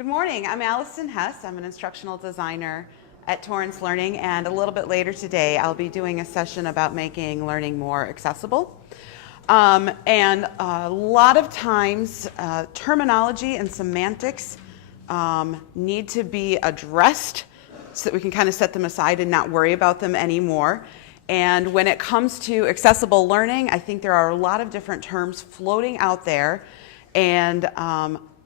Good morning. I'm Alison Hass. I'm an instructional designer at TorranceLearning, and a little bit later today I'll be doing a session about making learning more accessible. And a lot of times terminology and semantics need to be addressed so that we can kind of set them aside and not worry about them anymore. And when it comes to accessible learning, I think there are a lot of different terms floating out there, and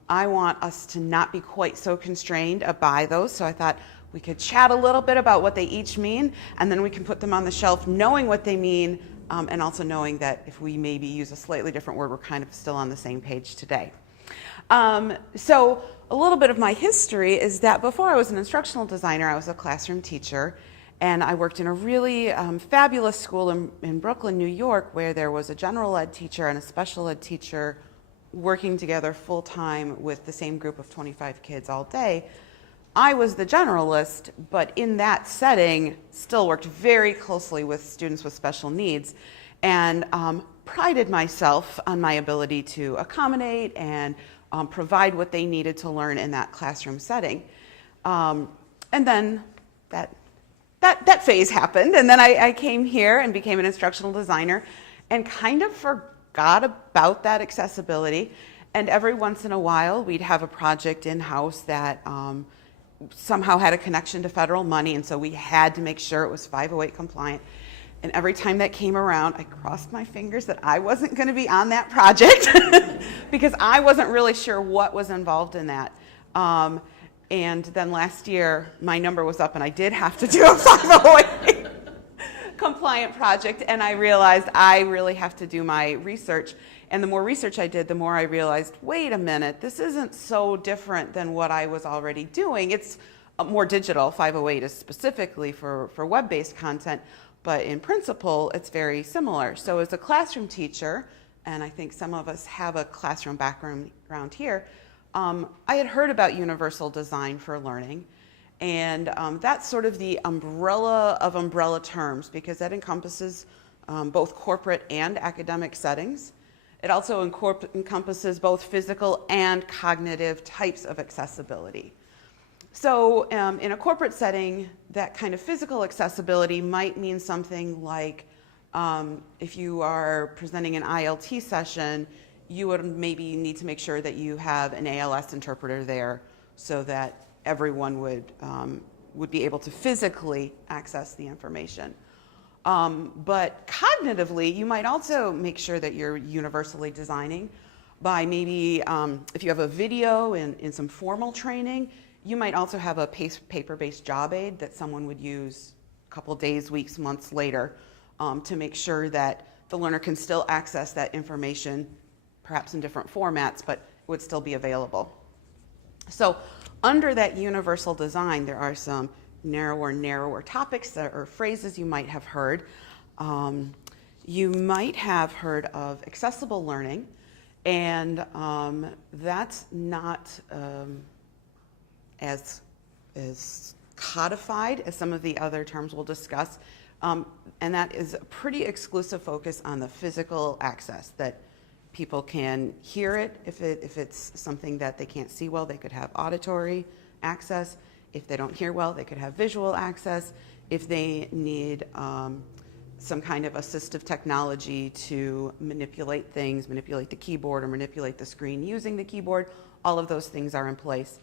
I want us to not be quite so constrained by those. So I thought we could chat a little bit about what they each mean, and then we can put them on the shelf knowing what they mean, and also knowing that if we maybe use a slightly different word, we're kind of still on the same page today. So a little bit of my history is that before I was an instructional designer, I was a classroom teacher, and I worked in a really fabulous school in Brooklyn, New York, where there was a general ed teacher and a special ed teacher working together full-time with the same group of 25 kids all day. I was the generalist, but in that setting still worked very closely with students with special needs, and prided myself on my ability to accommodate and provide what they needed to learn in that classroom setting. And then that phase happened, and then I came here and became an instructional designer and kind of forgot about that accessibility. And every once in a while we'd have a project in-house that somehow had a connection to federal money, and so we had to make sure it was 508 compliant. And every time that came around, I crossed my fingers that I wasn't going to be on that project because I wasn't really sure what was involved in that. And then last year my number was up and I did have to do a 508 compliant project, and I realized I really have to do my research. And the more research I did, the more I realized, wait a minute, this isn't so different than what I was already doing. It's more digital. 508 is specifically for web-based content, but in principle, it's very similar. So as a classroom teacher, and I think some of us have a classroom background around here, I had heard about universal design for learning. And that's sort of the umbrella of umbrella terms, because that encompasses both corporate and academic settings. It also encompasses both physical and cognitive types of accessibility. So in a corporate setting, that kind of physical accessibility might mean something like if you are presenting an ILT session, you would maybe need to make sure that you have an ALS interpreter there so that everyone would be able to physically access the information. But cognitively, you might also make sure that you're universally designing by maybe, if you have a video in some formal training, you might also have a paper-based job aid that someone would use a couple days, weeks, months later to make sure that the learner can still access that information, perhaps in different formats, but it would still be available. So under that universal design, there are some narrower topics or phrases you might have heard. You might have heard of accessible learning, and that's not as codified as some of the other terms we'll discuss, and that is a pretty exclusive focus on the physical access, that people can hear it. If it's something that they can't see well, they could have auditory access. If they don't hear well, they could have visual access. If they need some kind of assistive technology to manipulate things, manipulate the keyboard or manipulate the screen using the keyboard, all of those things are in place.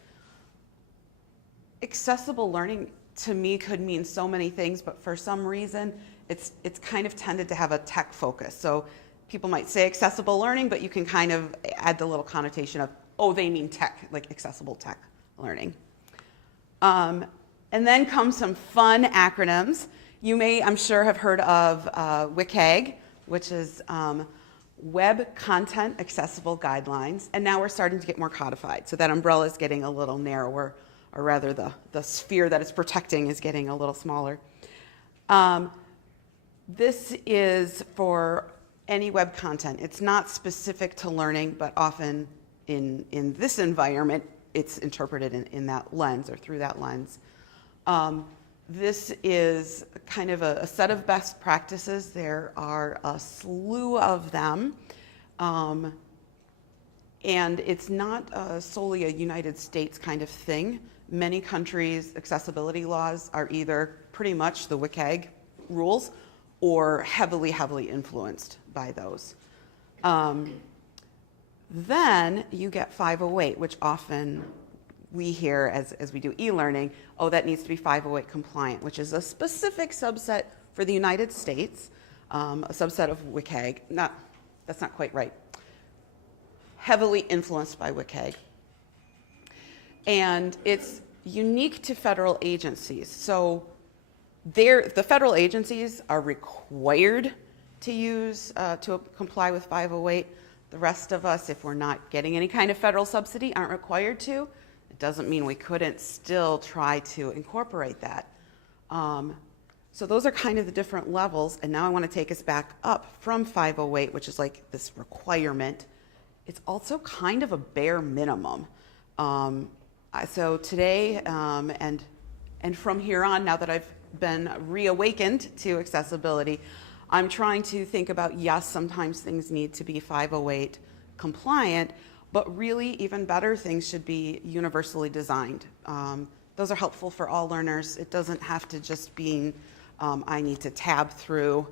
Accessible learning to me could mean so many things, but for some reason, it's kind of tended to have a tech focus. So people might say accessible learning, but you can kind of add the little connotation of, oh, they mean tech, like accessible tech learning. And then come some fun acronyms. You may, I'm sure, have heard of WCAG, which is Web Content Accessible Guidelines, and now we're starting to get more codified. So that umbrella is getting a little narrower, or rather the sphere that it's protecting is getting a little smaller. This is for any web content. It's not specific to learning, but often in this environment, it's interpreted in that lens or through that lens. This is kind of a set of best practices. There are a slew of them. And it's not solely a United States kind of thing. Many countries' accessibility laws are either pretty much the WCAG rules or heavily, heavily influenced by those. Then you get 508, which often we hear as we do e-learning, oh, that needs to be 508 compliant, which is a specific subset for the United States, a subset of WCAG. That's not quite right. Heavily influenced by WCAG. And it's unique to federal agencies. So the federal agencies are required to comply with 508. The rest of us, if we're not getting any kind of federal subsidy, aren't required to. It doesn't mean we couldn't still try to incorporate that. So those are kind of the different levels. And now I want to take us back up from 508, which is like this requirement. It's also kind of a bare minimum. So today and from here on, now that I've been reawakened to accessibility, I'm trying to think about, yes, sometimes things need to be 508 compliant, but really even better, things should be universally designed. Those are helpful for all learners. It doesn't have to just be, I need to tab through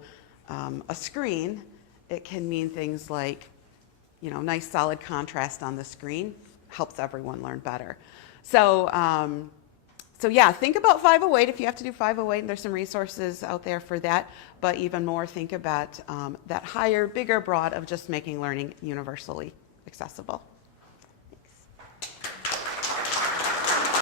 a screen. It can mean things like, nice solid contrast on the screen helps everyone learn better. So yeah, think about 508 if you have to do 508, and there's some resources out there for that, but even more think about that higher, bigger, broad of just making learning universally accessible.